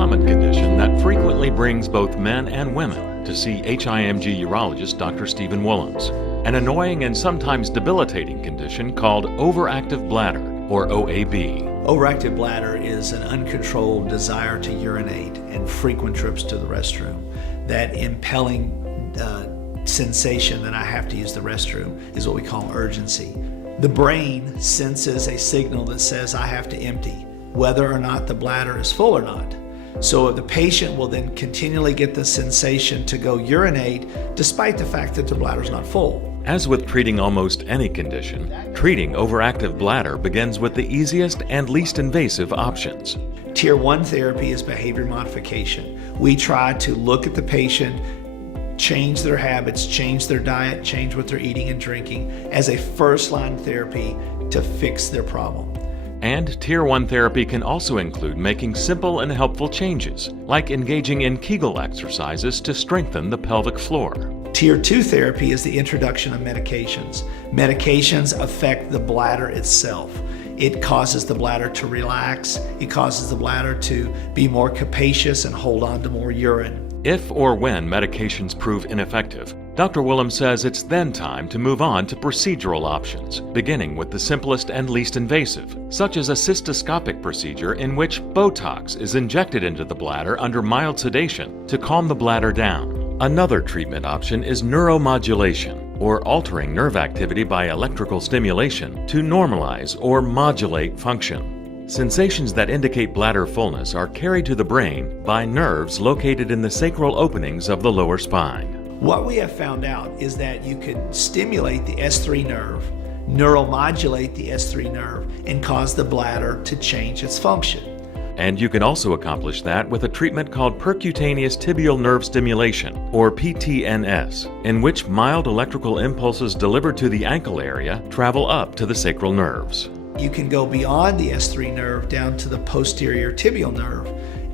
common condition that frequently brings both men and women to see HIMG urologist Dr. Stephen Woolums, an annoying and sometimes debilitating condition called overactive bladder, or OAB. Overactive bladder is an uncontrolled desire to urinate and frequent trips to the restroom. That impelling sensation that I have to use the restroom is what we call urgency. The brain senses a signal that says I have to empty, whether or not the bladder is full or not. So the patient will then continually get the sensation to go urinate despite the fact that their bladder is not full. As with treating almost any condition, treating overactive bladder begins with the easiest and least invasive options. Tier 1 therapy is behavior modification. We try to look at the patient, change their habits, change their diet, change what they're eating and drinking as a first-line therapy to fix their problem. And Tier 1 therapy can also include making simple and helpful changes, like engaging in Kegel exercises to strengthen the pelvic floor. Tier 2 therapy is the introduction of medications. Medications affect the bladder itself. It causes the bladder to relax. It causes the bladder to be more capacious and hold on to more urine. If or when medications prove ineffective, Dr. Woolums says it's then time to move on to procedural options, beginning with the simplest and least invasive, such as a cystoscopic procedure in which Botox is injected into the bladder under mild sedation to calm the bladder down. Another treatment option is neuromodulation, or altering nerve activity by electrical stimulation to normalize or modulate function. Sensations that indicate bladder fullness are carried to the brain by nerves located in the sacral openings of the lower spine. What we have found out is that you can stimulate the S3 nerve, neuromodulate the S3 nerve, and cause the bladder to change its function. And you can also accomplish that with a treatment called percutaneous tibial nerve stimulation, or PTNS, in which mild electrical impulses delivered to the ankle area travel up to the sacral nerves. You can go beyond the S3 nerve down to the posterior tibial nerve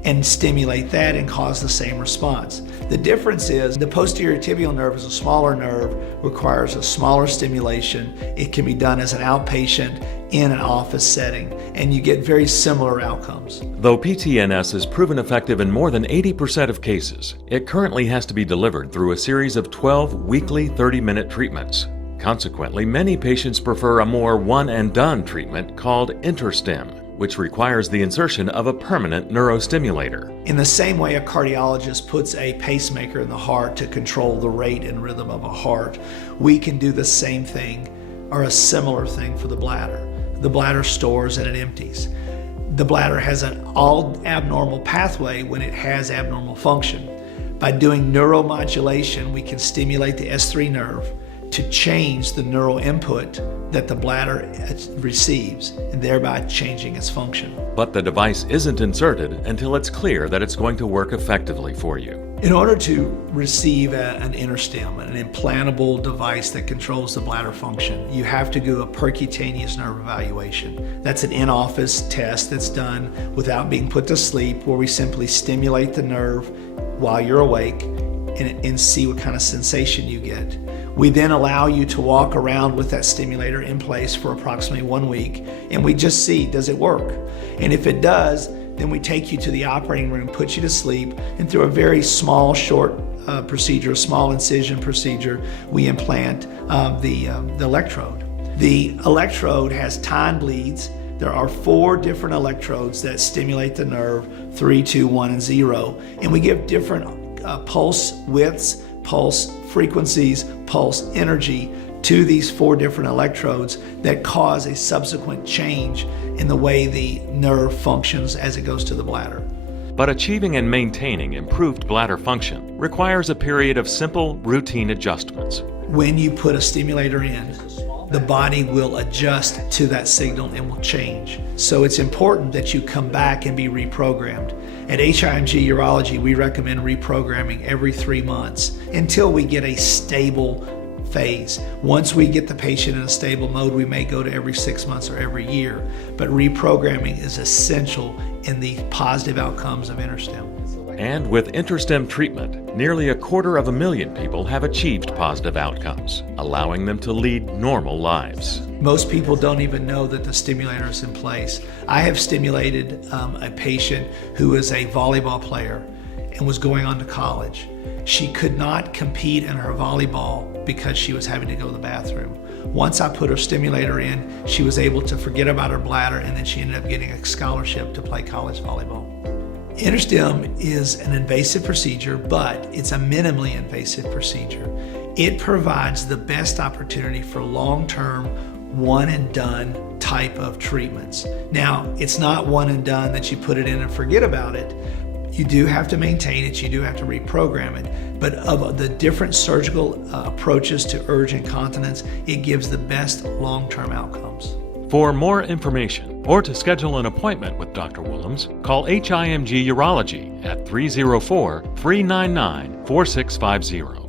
and stimulate that and cause the same response. The difference is the posterior tibial nerve is a smaller nerve, requires a smaller stimulation. It can be done as an outpatient in an office setting, and you get very similar outcomes. Though PTNS is proven effective in more than 80% of cases, it currently has to be delivered through a series of 12 weekly 30-minute treatments. Consequently, many patients prefer a more one-and-done treatment called InterStim, which requires the insertion of a permanent neurostimulator. In the same way a cardiologist puts a pacemaker in the heart to control the rate and rhythm of a heart, we can do the same thing or a similar thing for the bladder. The bladder stores and it empties. The bladder has an all abnormal pathway when it has abnormal function. By doing neuromodulation, we can stimulate the S3 nerve to change the neural input that the bladder receives, and thereby changing its function. But the device isn't inserted until it's clear that it's going to work effectively for you. In order to receive an InterStim, an implantable device that controls the bladder function, you have to do a percutaneous nerve evaluation. That's an in-office test that's done without being put to sleep, where we simply stimulate the nerve while you're awake and see what kind of sensation you get. We then allow you to walk around with that stimulator in place for approximately 1 week, and we just see, does it work? And if it does, then we take you to the operating room, put you to sleep, and through a very small, short procedure, a small incision procedure, we implant the electrode. The electrode has time bleeds. There are 4 different electrodes that stimulate the nerve, 3, 2, 1, and 0, and we give different pulse widths, pulse frequencies, pulse energy to these 4 different electrodes that cause a subsequent change in the way the nerve functions as it goes to the bladder. But achieving and maintaining improved bladder function requires a period of simple, routine adjustments. When you put a stimulator in, the body will adjust to that signal and will change. So it's important that you come back and be reprogrammed. At HIMG Urology, we recommend reprogramming every 3 months until we get a stable phase. Once we get the patient in a stable mode, we may go to every 6 months or every year. But reprogramming is essential in the positive outcomes of InterStim. And with InterStim treatment, nearly 250,000 people have achieved positive outcomes, allowing them to lead normal lives. Most people don't even know that the stimulator is in place. I have stimulated a patient who is a volleyball player and was going on to college. She could not compete in her volleyball because she was having to go to the bathroom. Once I put her stimulator in, she was able to forget about her bladder, and then she ended up getting a scholarship to play college volleyball. InterStim is an invasive procedure, but it's a minimally invasive procedure. It provides the best opportunity for long-term, one and done type of treatments. Now, it's not one and done that you put it in and forget about it. You do have to maintain it, you do have to reprogram it, but of the different surgical approaches to urge incontinence, it gives the best long-term outcomes. For more information or to schedule an appointment with Dr. Woolums, call HIMG Urology at 304-399-4650.